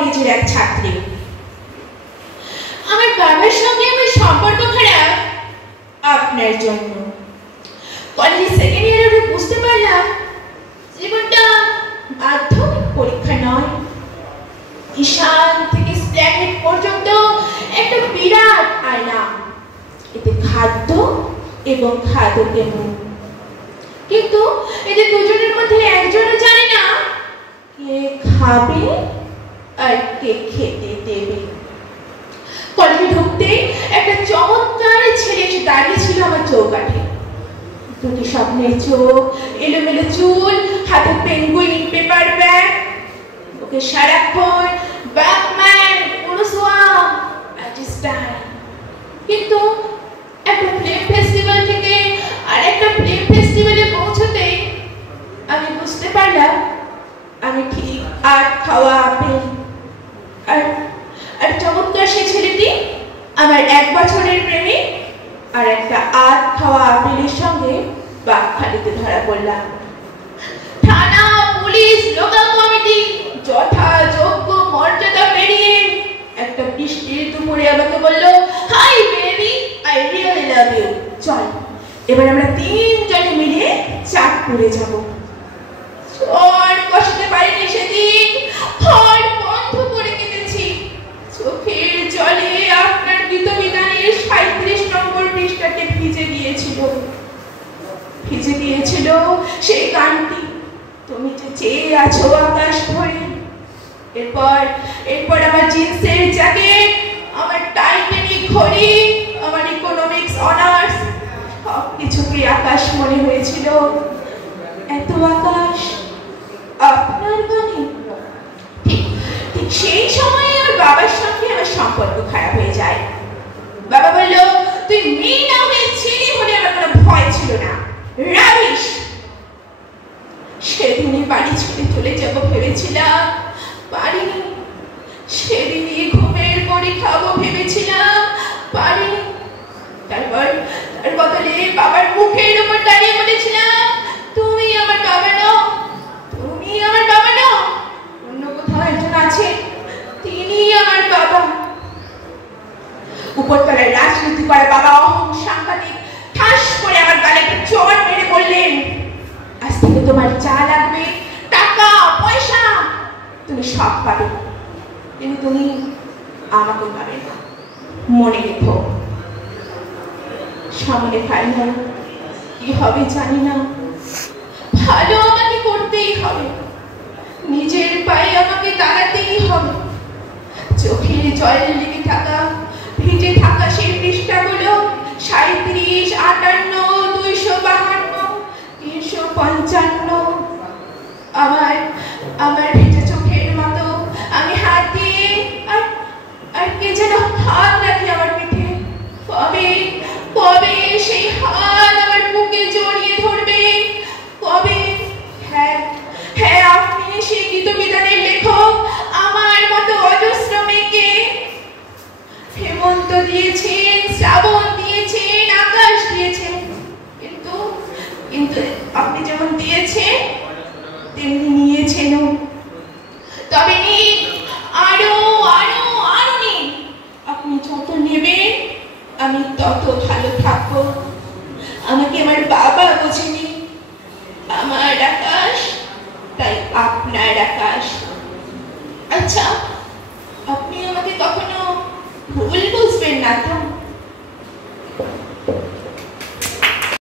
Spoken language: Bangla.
কলেজের এক ছাত্রী। আমার বাবার সঙ্গে আমার সম্পর্ক খারাপ আপনার জন্য। কলেজের সেকেন্ড ইয়ারে বুঝতে পারলাম জীবনটা মাধ্যমিক পরীক্ষা নয়, ঈশান থেকে স্প্ল্যানেড পর্যন্ত একটা বিরাট আয়না। এতে খাদ্য এবং খাদকের মুখ, কিন্তু এদের দুজনের মধ্যে একজনও জানে না কে খাবে আর কে খেতে দেবে। কলেজে ঢুকতে একটা চমৎকার ছেলে এসে দাঁড়িয়ে ছিল আমার চৌকাঠে। দুটি স্বপ্নের চোখ, এলোমেলো চুল, হাতে পেঙ্গুইন পেপার ব্যাগ, ওকে সারাক্ষণ ব্যাকম্যান পুরুষোয়া আর্টিস্টাইন। কিন্তু একটা ফিল্ম ফেস্টিভ্যাল থেকে আর একটা ফিল্ম ফেস্টিভ্যালে পৌঁছতে আমি বুঝতে পারলাম আমি ঠিক আট খাওয়া আপেল। আর চমৎকার সে ছেলেটি আমার 1 বছরের প্রেমিক, আর একটা আট খাওয়া আপেলের সঙ্গে বাঘখালিতে ধরা পড়লাম। থানা, পুলিশ, লোকাল কমিটি যথাযোগ্য মর্যাদা পেরিয়ে একটা বৃষ্টির দুপুরে আমাকে বলল, hi baby, I really love you, চল এবার আমরা 3 জনে মিলে চাঁদপুরে যাব। আর বসতে পারিনি সেদিন, আর বন্ধ করে কেঁদেছি। চোখের জলে আপনার গীতবিতানের 37 নম্বর পৃষ্ঠাকে ভিজে দিয়েছিল সেই গানটি, তুমি যে চেয়ে আছো আকাশ ভরে। এরপর আমার জিন্সের জ্যাকেট, আমার টাইটানিক ঘড়ি, আমার ইকোনমিক্স অনার্স, সবকিছুকে আকাশ মনে হয়েছিল। এত আকাশ আপনার গানে। ঠিক সেই সময় আমার বাবার সঙ্গে আমার সম্পর্ক খারাপ হয়ে যায়। বাবা বলল, তুই মেয়ে না হয়ে ছেলে হলে আমার কোনো ভয় ছিল না, রাবিশ। সেদিনই বাড়ি ছেড়ে চলে যাব ভেবেছিলাম, পারিনি। সেদিনই ঘুমের পরে খাবো ভেবেছিলাম, পারিনি। তার বদলে বাবার মুখের উপর দাঁড়িয়ে বলেছিলাম, তুমি আমার বাবা নও, তুমি আমার বাবা নও, অন্য কোথাও একজন আছে, তিনি আমার বাবা। উপরতলায় রাজনীতি করে বাবা অহং সাংঘাতিক ঠাস করে আমার গালে একটা চড় মেরে বললেন, আজ থেকে তোমার যা লাগবে, টাকা পয়সা, তুমি সব পাবে, কিন্তু তুমি আমাকে পাবে না, মনে রেখো। সামনে ফাইনাল, কি হবে জানি না, ভালো আমাকে করতেই হবে, নিজের পায়ে আমাকে দাঁড়াতেই হবে। চোখের জল লেগে থাকা, ভিজে থাকা সেই পৃষ্ঠাগুলো 37, 58, 252, 355 আমার ভিজে চোখের মতো আমি হাত দিয়ে আর কে যেন হাত রাখি আমার পিঠে। কবে সেই হাত আমার বুকে জড়িয়ে ধরবে, কবে? হ্যাঁ, আপনি সেই গীতবিতানের লেখক, আমার মতো অজস্র মেয়েকে হেমন্ত দিয়েছেন, শ্রাবণ দিয়েছেন, আকাশ দিয়েছেন, কিন্তু আপনি যেমন দিয়েছেন তেমনি নিয়েছেনও। তবে নিন, আরো নিন। আপনি যত নেবেন আমি তত ভালো থাকবো। আমাকে আমার বাবা বোঝেনি, আমার আকাশ তাই আপনার আকাশ। আচ্ছা, আপনি আমাকে কখনো ভুল বুঝবেন না তো?